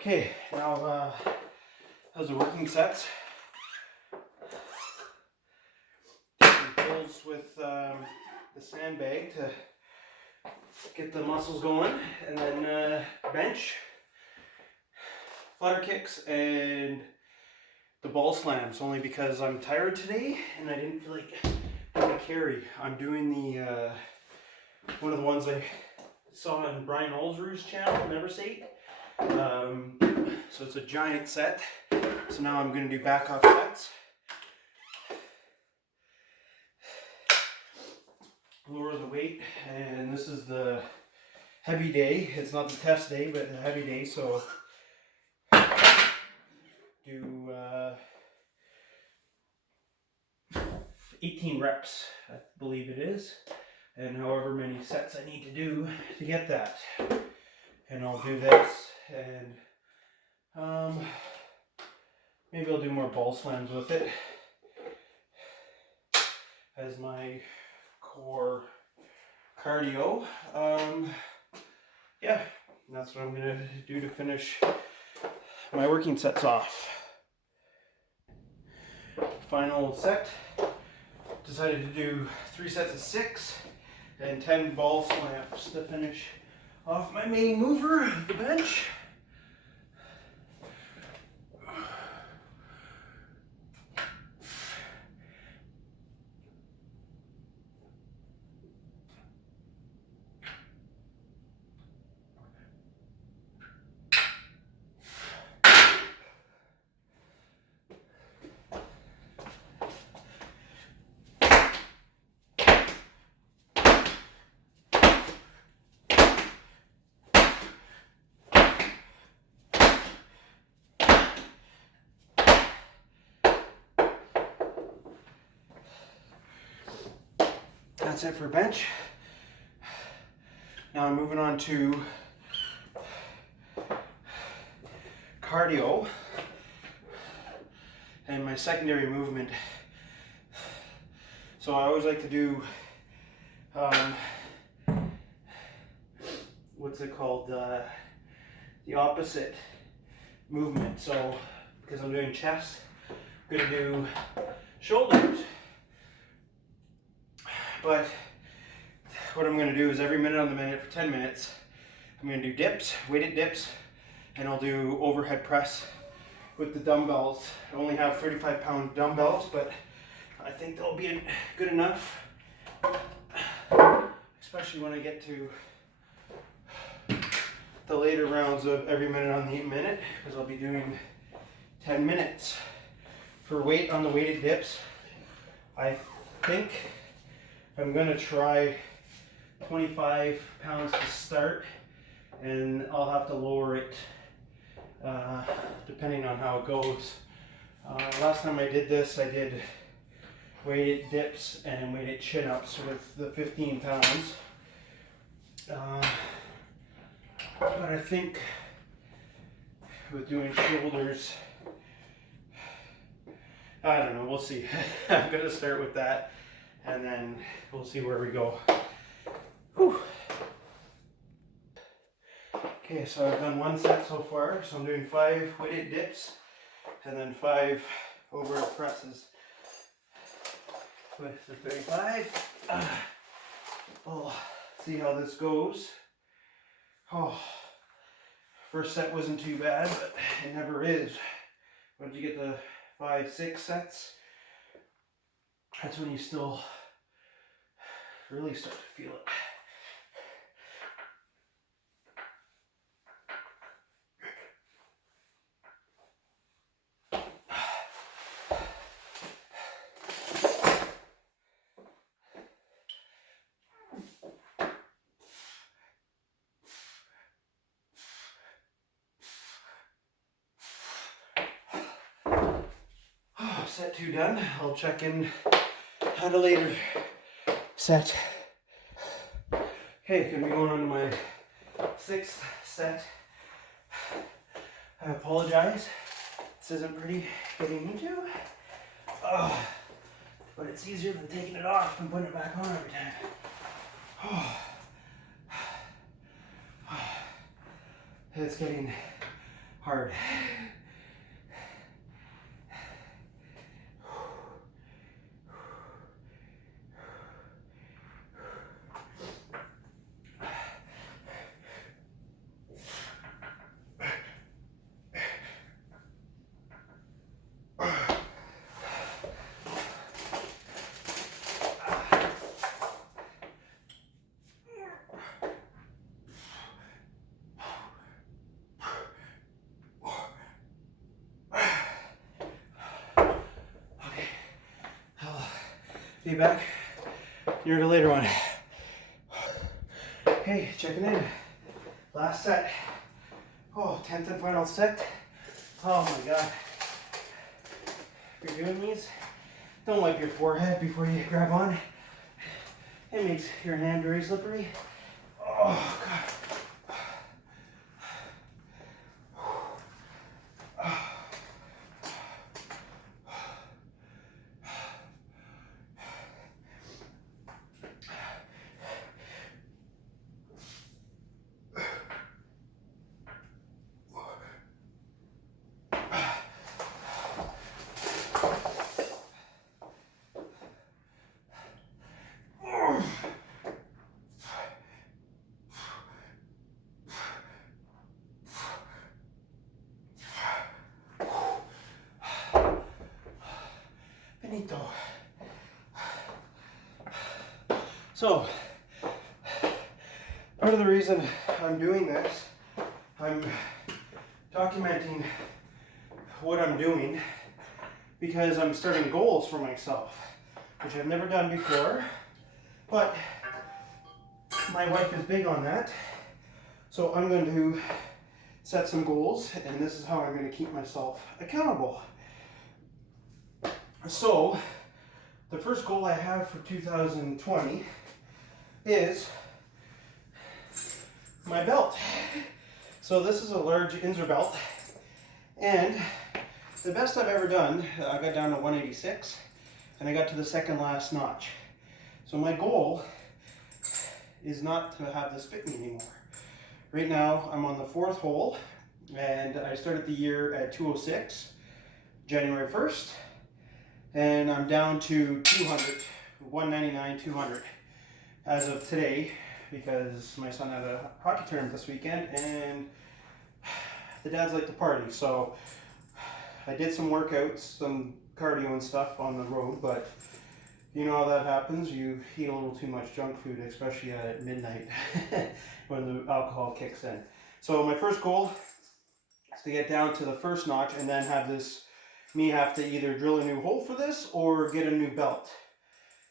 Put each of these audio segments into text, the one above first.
Okay, now those are working sets. Taking pulls with the sandbag to get the muscles going, and then bench, flutter kicks, and the ball slams, only because I'm tired today and I didn't feel like doing a carry. I'm doing the one of the ones I saw on Brian Olsru's channel, Never Say. So it's a giant set. So now I'm going to do back off sets. Lower the weight, and this is the heavy day. It's not the test day, but the heavy day. So do 18 reps, I believe it is, and however many sets I need to do to get that. And I'll do this, and maybe I'll do more ball slams with it as my core cardio. Yeah, that's what I'm gonna do to finish my working sets off. Final set. Decided to do 3 sets of 6 and 10 ball slams to finish off my main mover, the bench. That's it for bench. Now I'm moving on to cardio and my secondary movement. So I always like to do what's it called, the opposite movement. So because I'm doing chest, I'm going to do shoulders. But what I'm going to do is every minute on the minute for 10 minutes, I'm going to do dips, weighted dips, and I'll do overhead press with the dumbbells. I only have 35-pound dumbbells, but I think they'll be good enough, especially when I get to the later rounds of every minute on the minute, because I'll be doing 10 minutes. For weight on the weighted dips, I think I'm going to try 25 pounds to start, and I'll have to lower it depending on how it goes. Last time I did this, I did weighted dips and weighted chin-ups with the 15 pounds. But I think with doing shoulders, I don't know, we'll see. I'm going to start with that, and then we'll see where we go. Whew. Okay, so I've done 1 set so far. So I'm doing 5 weighted dips and then 5 overhead presses with the 35. We'll see how this goes. Oh, first set wasn't too bad, but it never is. Once you get the 5, 6 sets, that's when you still really start to feel it. Set 2 done. I'll check in at a later set. Okay, gonna be going on to my 6th set. I apologize. This isn't pretty getting into. But it's easier than taking it off and putting it back on every time. It's getting hard. Be back near the later one. Hey, checking in. Last set. Oh, 10th and final set. Oh my god. If you're doing these, don't wipe your forehead before you grab on. It makes your hand very slippery. Oh god. Benito. So, part of the reason I'm doing this, I'm documenting what I'm doing because I'm starting goals for myself, which I've never done before, but my wife is big on that. So I'm going to set some goals, and this is how I'm going to keep myself accountable. So, the first goal I have for 2020 is my belt. So this is a large Inzer belt, and the best I've ever done, I got down to 186, and I got to the second last notch. So my goal is not to have this fit me anymore. Right now, I'm on the 4th hole, and I started the year at 206, January 1st, and I'm down to 200, 199, 200 as of today, because my son had a hockey tournament this weekend, and the dads like to party, so I did some workouts, some cardio and stuff on the road, but you know how that happens. You eat a little too much junk food, especially at midnight when the alcohol kicks in. So my first goal is to get down to the first notch and then have to either drill a new hole for this or get a new belt.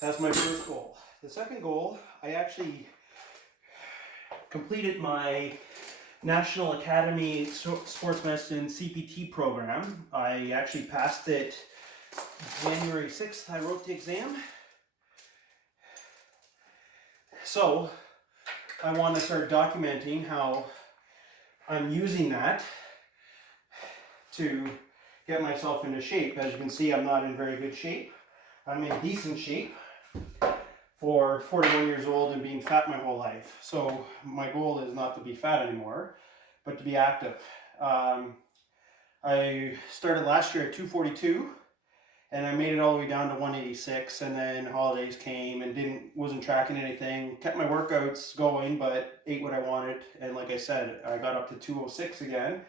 That's my first goal. The second goal, I actually completed my National Academy Sports Medicine CPT program. I actually passed it January 6th. I wrote the exam. So I want to start documenting how I'm using that to get myself into shape. As you can see, I'm not in very good shape. I'm in decent shape for 41 years old and being fat my whole life. So my goal is not to be fat anymore, but to be active. I started last year at 242, and I made it all the way down to 186, and then holidays came and wasn't tracking anything. Kept my workouts going, but ate what I wanted, and like I said, I got up to 206 again.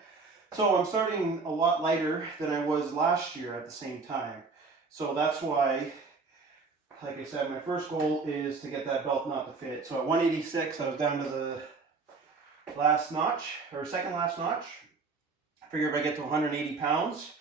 So I'm starting a lot lighter than I was last year at the same time. So that's why, like I said, my first goal is to get that belt not to fit. So at 186, I was down to the last notch, or second last notch. I figure if I get to 180 pounds,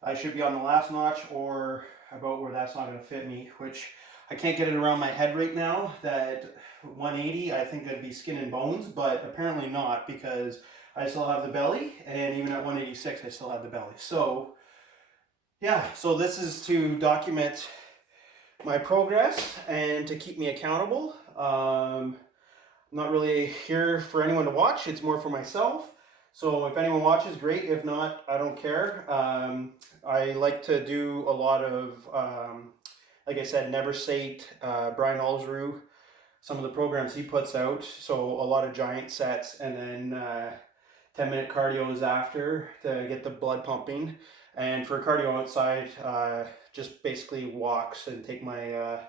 I should be on the last notch or about where that's not going to fit me, which I can't get it around my head right now. That 180, I think I'd be skin and bones, but apparently not, because I still have the belly, and even at 186, I still have the belly. So yeah, so this is to document my progress and to keep me accountable. I'm not really here for anyone to watch. It's more for myself. So if anyone watches, great. If not, I don't care. I like to do a lot of, like I said, Never Sate, Brian Alsrew, some of the programs he puts out. So a lot of giant sets, and then 10-minute cardios after to get the blood pumping. And for cardio outside, just basically walks and take my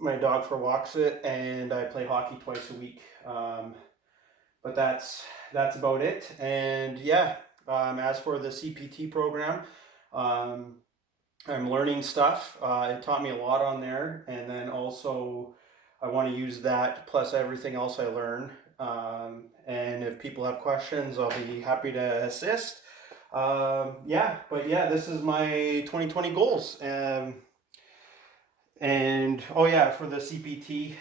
my dog for walks and I play hockey twice a week. But that's about it. And yeah, as for the CPT program, I'm learning stuff. It taught me a lot on there, and then also I want to use that plus everything else I learn. And if people have questions, I'll be happy to assist. Yeah, but yeah, this is my 2020 goals. And oh yeah, for the CPT,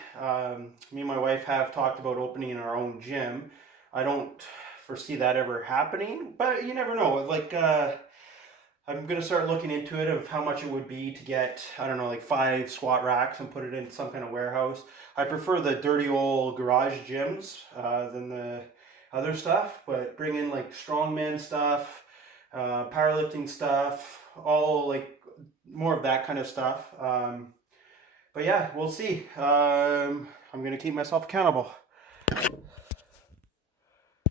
me and my wife have talked about opening our own gym. I don't foresee that ever happening, but you never know. Like I'm gonna start looking into it of how much it would be to get, I don't know, like 5 squat racks and put it in some kind of warehouse. I prefer the dirty old garage gyms than the other stuff, but bring in like strongman stuff, powerlifting stuff, all like more of that kind of stuff. But yeah, we'll see. I'm gonna keep myself accountable.